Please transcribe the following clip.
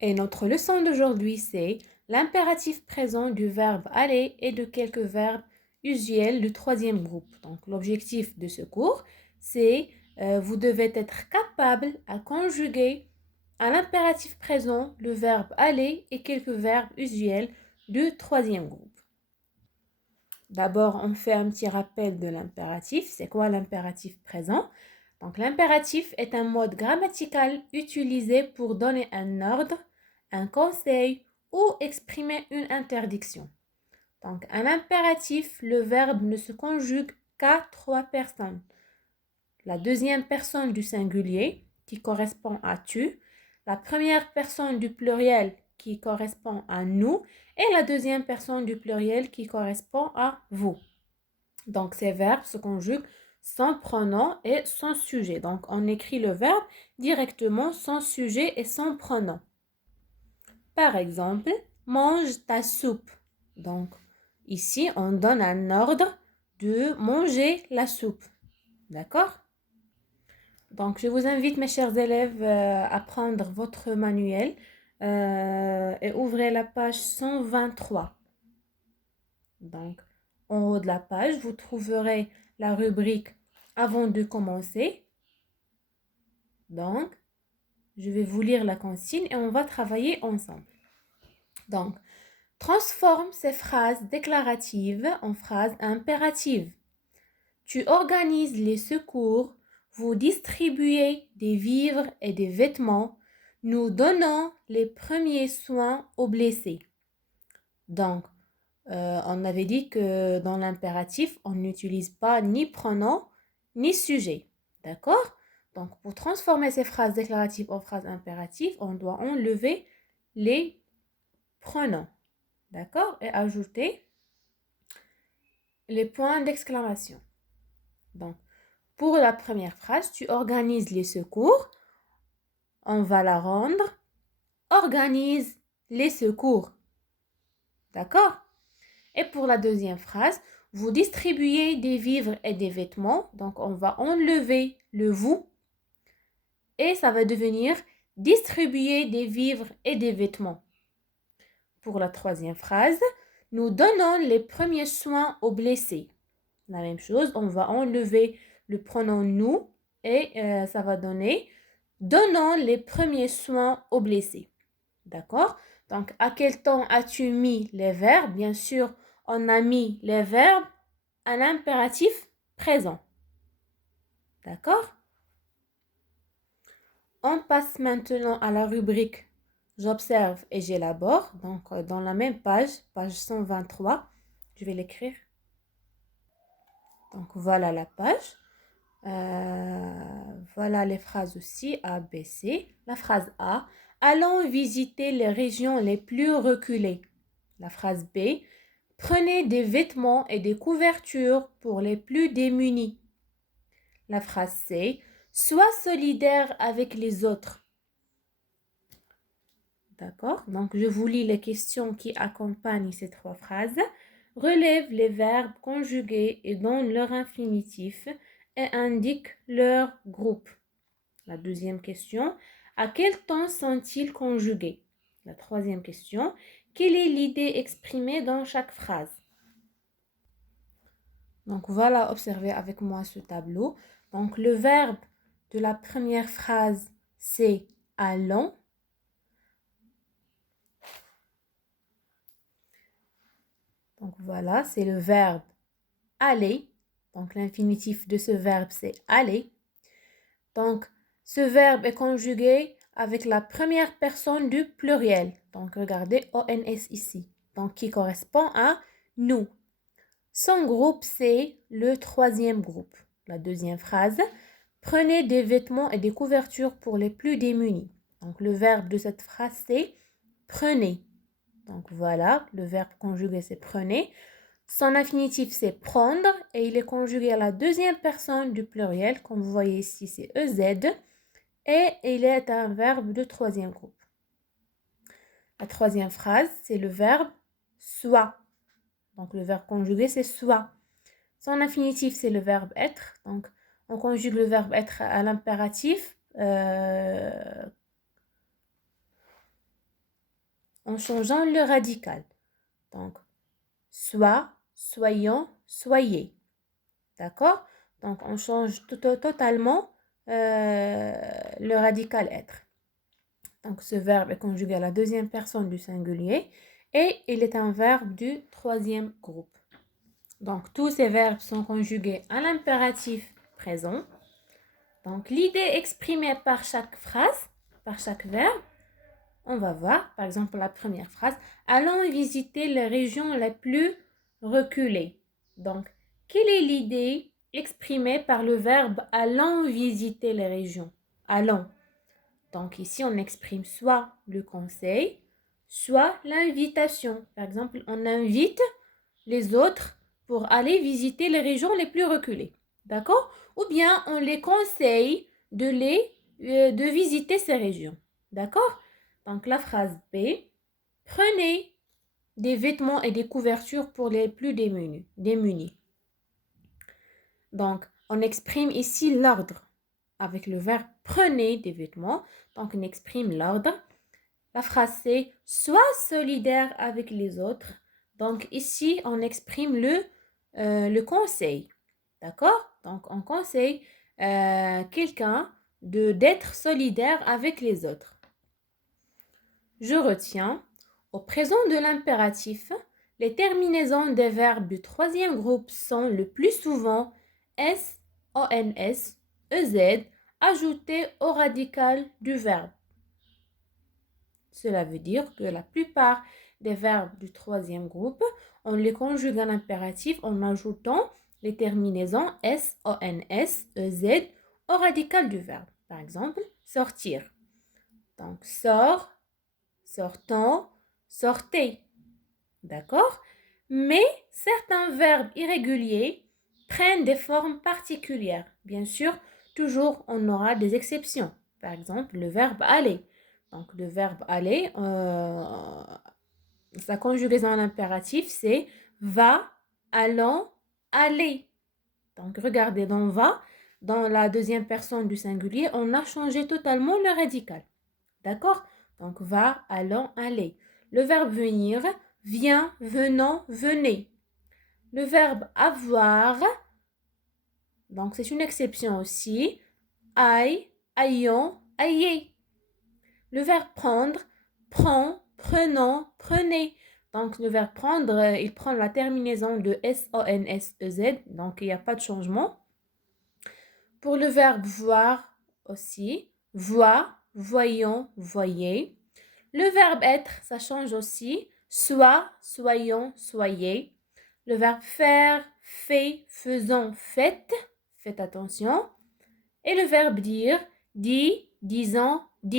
Et notre leçon d'aujourd'hui, c'est l'impératif présent du verbe aller et de quelques verbes usuels du troisième groupe. Donc, l'objectif de ce cours, c'est vous devez être capable à conjuguer à l'impératif présent le verbe aller et quelques verbes usuels du troisième groupe. D'abord, on fait un petit rappel de l'impératif. C'est quoi l'impératif présent? Donc, l'impératif est un mode grammatical utilisé pour donner un ordre, un conseil ou exprimer une interdiction. Donc, un impératif, le verbe ne se conjugue qu'à trois personnes. La deuxième personne du singulier, qui correspond à tu, la première personne du pluriel, qui correspond à nous, et la deuxième personne du pluriel, qui correspond à vous. Donc, ces verbes se conjuguent sans pronom et sans sujet. Donc, on écrit le verbe directement sans sujet et sans pronom. Par exemple, mange ta soupe. Donc, ici, on donne un ordre de manger la soupe. D'accord? Donc, je vous invite, mes chers élèves, à prendre votre manuel et ouvrez la page 123. Donc, en haut de la page, vous trouverez la rubrique avant de commencer. Donc, je vais vous lire la consigne et on va travailler ensemble. Donc, transforme ces phrases déclaratives en phrases impératives. Tu organises les secours, vous distribuez des vivres et des vêtements, nous donnons les premiers soins aux blessés. Donc, on avait dit que dans l'impératif, on n'utilise pas ni pronom ni sujet. D'accord? Donc, pour transformer ces phrases déclaratives en phrases impératives, on doit enlever les pronoms. D'accord? Et ajouter les points d'exclamation. Donc, pour la première phrase, tu organises les secours. On va la rendre. Organise les secours. D'accord? Et pour la deuxième phrase, vous distribuez des vivres et des vêtements. Donc, on va enlever le vous. Et ça va devenir distribuer des vivres et des vêtements. Pour la troisième phrase, nous donnons les premiers soins aux blessés. La même chose, on va enlever le pronom nous et ça va donner donnons les premiers soins aux blessés. D'accord? Donc, à quel temps as-tu mis les verbes? Bien sûr, on a mis les verbes à l'impératif présent. D'accord? On passe maintenant à la rubrique j'observe et j'élabore. Donc, dans la même page, page 123, je vais l'écrire. Donc, voilà la page. Voilà les phrases aussi A, B, C. La phrase A, allons visiter les régions les plus reculées. La phrase B, prenez des vêtements et des couvertures pour les plus démunis. La phrase C, sois solidaire avec les autres. D'accord? Donc, je vous lis les questions qui accompagnent ces trois phrases. Relève les verbes conjugués et donne leur infinitif et indique leur groupe. La deuxième question, à quel temps sont-ils conjugués? La troisième question, quelle est l'idée exprimée dans chaque phrase? Donc voilà, observez avec moi ce tableau. Donc le verbe de la première phrase, c'est allons. Donc voilà, c'est le verbe aller. Donc l'infinitif de ce verbe, c'est aller. Donc ce verbe est conjugué avec la première personne du pluriel. Donc regardez ONS ici. Donc qui correspond à nous. Son groupe, c'est le troisième groupe. La deuxième phrase, prenez des vêtements et des couvertures pour les plus démunis. Donc le verbe de cette phrase, c'est prenez. Donc voilà, le verbe conjugué, c'est prenez. Son infinitif, c'est prendre et il est conjugué à la deuxième personne du pluriel. Comme vous voyez ici, c'est EZ. Et il est un verbe de troisième groupe. La troisième phrase, c'est le verbe soit. Donc le verbe conjugué, c'est soit. Son infinitif, c'est le verbe être. Donc on conjugue le verbe être à l'impératif. en changeant le radical. Donc, soit, soyons, soyez. D'accord? Donc, on change totalement le radical être. Donc, ce verbe est conjugué à la deuxième personne du singulier et il est un verbe du troisième groupe. Donc, tous ces verbes sont conjugués à l'impératif présent. Donc, l'idée exprimée par chaque phrase, par chaque verbe, on va voir, par exemple, la première phrase, allons visiter les régions les plus reculées. Donc, quelle est l'idée exprimée par le verbe allons visiter les régions? Allons. Donc, ici, on exprime soit le conseil, soit l'invitation. Par exemple, on invite les autres pour aller visiter les régions les plus reculées. D'accord? Ou bien, on les conseille de visiter ces régions. D'accord? Donc, la phrase B, prenez des vêtements et des couvertures pour les plus démunis. Donc, on exprime ici l'ordre avec le verbe prenez des vêtements. Donc, on exprime l'ordre. La phrase c'est sois solidaire avec les autres. Donc, ici, on exprime le conseil. D'accord? Donc, on conseille quelqu'un d'être solidaire avec les autres. Je retiens, au présent de l'impératif, les terminaisons des verbes du troisième groupe sont le plus souvent S, ONS, EZ ajoutées au radical du verbe. Cela veut dire que la plupart des verbes du troisième groupe, on les conjugue à l'impératif en ajoutant les terminaisons S, ONS, EZ au radical du verbe. Par exemple, sortir. Donc, sort, sortons, sortez. D'accord? Mais certains verbes irréguliers prennent des formes particulières. Bien sûr, toujours on aura des exceptions. Par exemple, le verbe aller. Donc, le verbe aller, sa conjugaison en impératif, c'est va, allons, aller. Donc, regardez, dans va, dans la deuxième personne du singulier, on a changé totalement le radical. D'accord? Donc, va, allons, aller. Le verbe venir, viens, venons, venez. Le verbe avoir, donc c'est une exception aussi. Aille, ayons, ayez. Le verbe prendre, prends, prenons, prenez. Donc, le verbe prendre, il prend la terminaison de S-O-N-S-E-Z, donc il n'y a pas de changement. Pour le verbe voir aussi, vois, voyons, voyez. Le verbe être, ça change aussi. Soit, soyons, soyez. Le verbe faire, fait, faisons, faites. Faites attention. Et le verbe dire, dit, disons, dites.